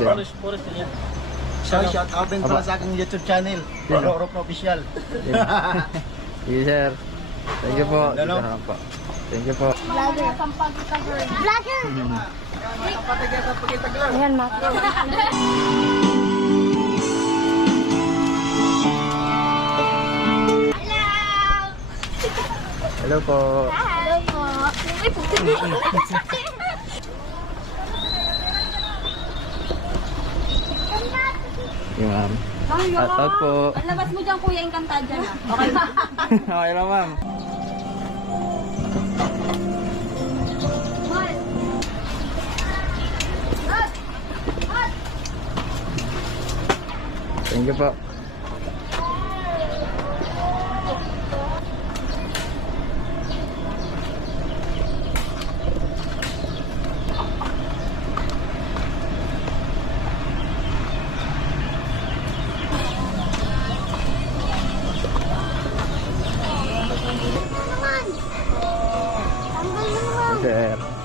sir. Forest niya. Shout out din pala sa aking YouTube channel. Rorok na official. Sige sir. Thank you po. Dito na lang po. Thank you po. Vlogger. Vlogger. Ayan, Mako. Hello po. Hello po. Ay, puti. Sige ma'am. Shout out po. Labas mo dyan, Kuya Encantadia na. Okay ba? Okay lang ma'am. Thank you po. Sir.